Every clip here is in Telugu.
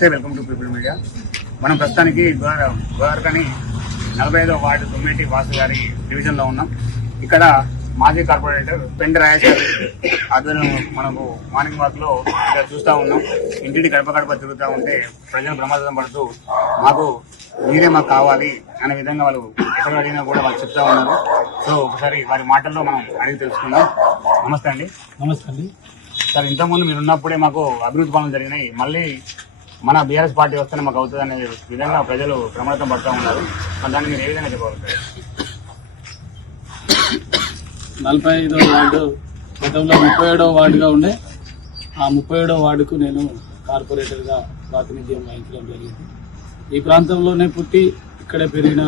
నమస్తే, వెల్కమ్ టు పీపుల్ మీడియా. మనం ప్రస్తుతానికి గోవర్కని 45వ వార్డు దుమ్మేటి వాసు గారి డివిజన్లో ఉన్నాం. ఇక్కడ మాజీ కార్పొరేటర్ పెండ రాజేష్ గారి ఆధ్వర్యం మనకు మార్నింగ్ వాక్ లో ఇక్కడ చూస్తూ ఉన్నాం. ఇంటింటి గడప గడప తిరుగుతూ ఉంటే ప్రజలు ప్రమాదం పడుతూ మీరే మాకు కావాలి అనే విధంగా వాళ్ళు ఎక్కడ అడిగినా కూడా వాళ్ళు చెప్తా ఉన్నారు. సో ఒకసారి వారి మాటల్లో మనం అడిగి తెలుసుకుందాం. నమస్తే అండి. నమస్తే అండి సార్, ఇంతకుముందు మీరు ఉన్నప్పుడే మాకు అభివృద్ధి పనులు జరిగినాయి, మళ్ళీ మన బీఆర్ఎస్ పార్టీ వస్తేనే మాకు అవుతుంది అనే విధంగా ప్రజలు ప్రమాదం పడుతూ ఉన్నారు. దాన్ని మీరు ఏ విధంగా చెప్పగలుగుతారు? 45వ వార్డు గతంలో 37వ వార్డుగా ఉండే ఆ 37వ వార్డుకు నేను కార్పొరేటర్గా ప్రాతినిధ్యం వహించడం జరిగింది. ఈ ప్రాంతంలోనే పుట్టి ఇక్కడే పెరిగిన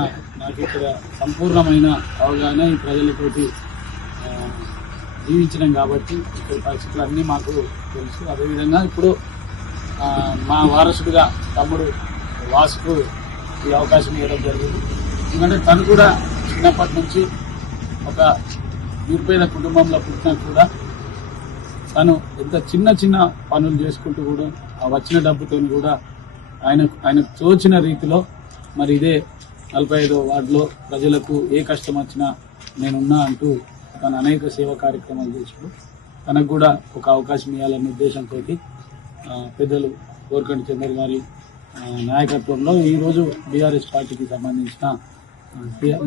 నాకు ఇక్కడ సంపూర్ణమైన అవగాహన ఈ ప్రజలతోటి జీవించడం కాబట్టి ఇక్కడ పరిస్థితులు అన్నీ మాకు తెలుసు. అదేవిధంగా ఇప్పుడు మా వారసుడిగా తమ్ముడు వాసుకు ఈ అవకాశం ఇవ్వడం జరిగింది. ఎందుకంటే తను కూడా చిన్నప్పటి నుంచి ఒక నిరుపేద కుటుంబంలో పుట్టినా కూడా తను ఎంత చిన్న చిన్న పనులు చేసుకుంటూ కూడా ఆ వచ్చిన డబ్బుతో కూడా ఆయన తోచిన రీతిలో మరి ఇదే 45వ వార్డులో ప్రజలకు ఏ కష్టం వచ్చినా నేనున్నా అంటూ తను అనేక సేవా కార్యక్రమాలు చేస్తూ తనకు కూడా ఒక అవకాశం ఇవ్వాలనే ఉద్దేశంతో పెద్దలు కోరకంటి చంద్ర గారి నాయకత్వంలో ఈరోజు బీఆర్ఎస్ పార్టీకి సంబంధించిన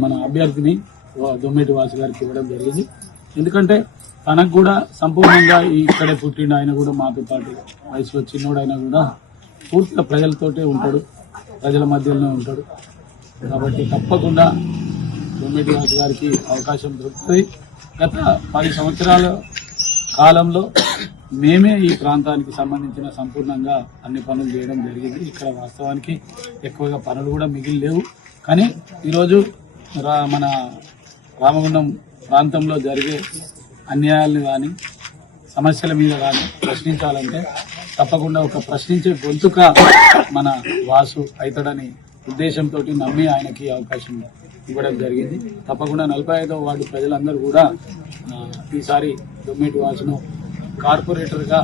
మన అభ్యర్థిని దుమ్మేటి వాసు గారికి ఇవ్వడం జరిగింది. ఎందుకంటే తనకు కూడా సంపూర్ణంగా ఇక్కడే పుట్టిండు. ఆయన కూడా మాతో పాటు వయసులో చిన్నోడు అయినా కూడా పూర్తిగా ప్రజలతోటే ఉంటాడు, ప్రజల మధ్యలోనే ఉంటాడు. కాబట్టి తప్పకుండా దుమ్మేటి వాసు గారికి అవకాశం దొరుకుతుంది. గత 10 సంవత్సరాల కాలంలో మేమే ఈ ప్రాంతానికి సంబంధించిన సంపూర్ణంగా అన్ని పనులు చేయడం జరిగింది. ఇక్కడ వాస్తవానికి ఎక్కువగా పనులు కూడా మిగిలి లేవు. కానీ ఈరోజు మన రామగుండం ప్రాంతంలో జరిగే అన్యాయాలను కానీ సమస్యల మీద కానీ ప్రశ్నించాలంటే తప్పకుండా ఒక ప్రశ్నించే గొంతుక మన వాసు అవుతాడని ఉద్దేశంతో నమ్మి ఆయనకి అవకాశం ఇవ్వడం జరిగింది. తప్పకుండా 45వ వార్డు ప్రజలందరూ కూడా ఈసారి దుమ్మేటి వాసును కార్పొరేటర్గా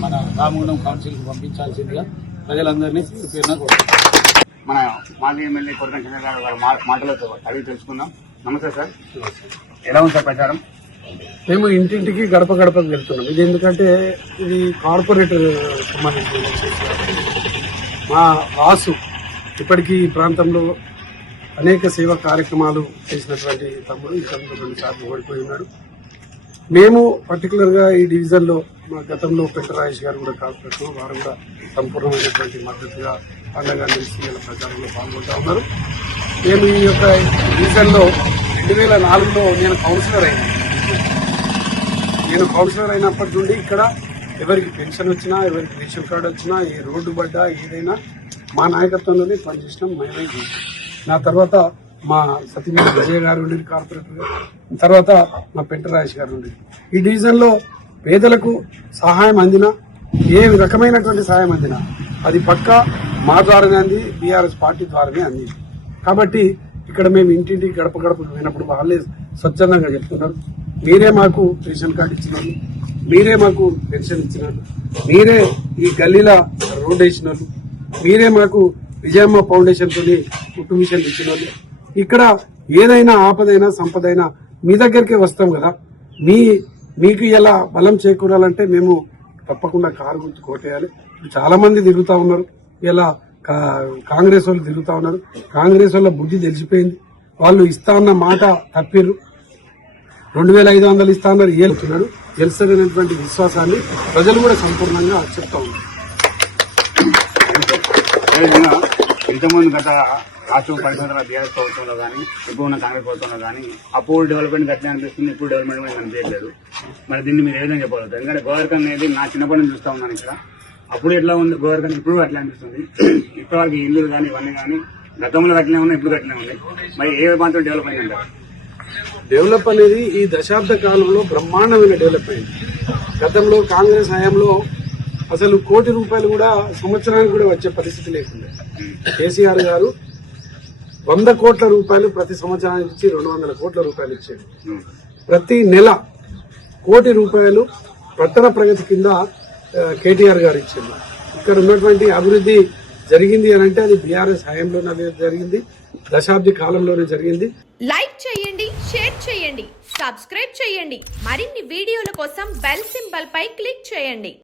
మన రామగుండం కౌన్సిల్కి పంపించాల్సిందిగా ప్రజలందరినీ పేరున కోరుతున్నారు. మన మాజీ ఎమ్మెల్యే కోరకంటి చంద్ర గారు వారి మాటలతో అడిగి తెలుసుకుందాం. నమస్తే సార్, ఎలా ఉంది సార్ ప్రచారం? మేము ఇంటింటికి గడప గడపకు వెళ్తున్నాం. ఇది ఎందుకంటే ఇది కార్పొరేటర్ సంబంధించిన మా వాసు ఇప్పటికీ ఈ ప్రాంతంలో అనేక సేవా కార్యక్రమాలు చేసినటువంటి తమ్ముడు ఇక్కడ 2 సార్లు ఓడిపోయి ఉన్నాడు. మేము పర్టికులర్గా ఈ డివిజన్లో మా గతంలో పెంట రాజేష్ గారు కూడా కార్పొరేటర్, వారు కూడా సంపూర్ణమైనటువంటి మద్దతుగా పండగ నిలిచి ప్రచారంలో పాల్గొంటూ ఉన్నారు. మేము ఈ యొక్క డివిజన్లో 2004లో నేను కౌన్సిలర్ అయినప్పటి నుండి ఇక్కడ ఎవరికి పెన్షన్ వచ్చినా, ఎవరికి రేషన్ కార్డు వచ్చినా, ఏ రోడ్డు పడ్డా ఏదైనా మా నాయకత్వంలోనే పనిచేసినాం, మేమే చేసినాం. నా తర్వాత మా సతీమణి విజయ్ గారు ఉండేది కార్పొరేటర్, తర్వాత మా పెంట రాజేష్ గారు ఉండేది. ఈ డివిజన్లో పేదలకు సహాయం అందినా, ఏ రకమైనటువంటి సహాయం అందినా అది పక్కా మా ద్వారానే అంది, బీఆర్ఎస్ పార్టీ ద్వారానే అందింది. కాబట్టి ఇక్కడ మేము ఇంటింటికి గడప గడపకు పోయినప్పుడు వాళ్ళే స్వచ్ఛందంగా చెప్తున్నారు, మీరే మాకు రేషన్ కార్డు ఇచ్చినారు, మీరే మాకు పెన్షన్ ఇచ్చినారు, మీరే ఈ గల్లీల రోడ్ వేసినారు, మీరే మాకు విజయమ్మ ఫౌండేషన్ తోని కుటుంబ మిషన్ ఇచ్చిన వాళ్ళు, ఇక్కడ ఏదైనా ఆపదైనా సంపదైనా మీ దగ్గరికే వస్తాం కదా, మీకు ఎలా బలం చేకూరాలంటే మేము తప్పకుండా కారు గుర్తు కోటేయాలి. చాలా మంది తిరుగుతా ఉన్నారు, ఇలా కాంగ్రెస్ వాళ్ళు తిరుగుతా ఉన్నారు. కాంగ్రెస్ వాళ్ళ బుద్ధి తెలిసిపోయింది, వాళ్ళు ఇస్తా అన్న మాట తప్పిర్రు. 2500 ఇస్తా అన్నారు, ఏలుతున్నారు. గెలుస్తారనేటువంటి విశ్వాసాన్ని ప్రజలు కూడా సంపూర్ణంగా చెప్తా ఉన్నారు. ఇంతకుముందు గత రాష్ట్రం 10 సంవత్సరాల బీఆర్ఎస్ ప్రభుత్వంలో కానీ, ఇప్పుడు ఉన్న కాంగ్రెస్ ప్రభుత్వంలో కానీ అప్పుడు డెవలప్మెంట్ అట్లే అనిపిస్తుంది, ఇప్పుడు డెవలప్మెంట్ అనిపించలేదు. మరి దీన్ని మీరు ఏ విధంగా చెప్పగలుగుతారు? ఎందుకంటే గోవర్కన్ అనేది నా చిన్నప్పటి నుంచి చూస్తా ఉన్నాను ఇక్కడ. అప్పుడు ఎట్లా ఉంది గోవర్కన్, ఇప్పుడు అట్లా అనిపిస్తుంది. ఇప్పుడు వాళ్ళకి ఇల్లు కానీ ఇవన్నీ కానీ గతంలో అట్లే ఉన్నాయి, ఇప్పుడు అట్లే ఉన్నాయి. మరి ఏ మాత్రం డెవలప్ అయింది అంటారు? డెవలప్ అనేది ఈ దశాబ్ద కాలంలో బ్రహ్మాండమైన డెవలప్ అయింది. గతంలో కాంగ్రెస్ హయాంలో అసలు 1 కోటి రూపాయలు కూడా సంవత్సరానికి కూడా వచ్చే పరిస్థితి లేకుండా కేసీఆర్ గారు 100 కోట్ల రూపాయలు ప్రతి సంవత్సరానికి ఇచ్చి 200 కోట్ల రూపాయలు ఇచ్చాడు. ప్రతి నెల 1 కోటి రూపాయలు పట్టణ ప్రగతి కింద కేటీఆర్ గారు ఇచ్చారు. ఇక్కడ ఉన్నటువంటి అభివృద్ధి జరిగింది అని అంటే అది బీఆర్ఎస్ హయాంలోనే జరిగింది, దశాబ్ది కాలంలోనే జరిగింది. లైక్ చేయండి, షేర్ చేయండి, సబ్స్క్రైబ్ చేయండి. మరిన్ని వీడియోల కోసం బెల్ సింబల్ పై క్లిక్ చేయండి.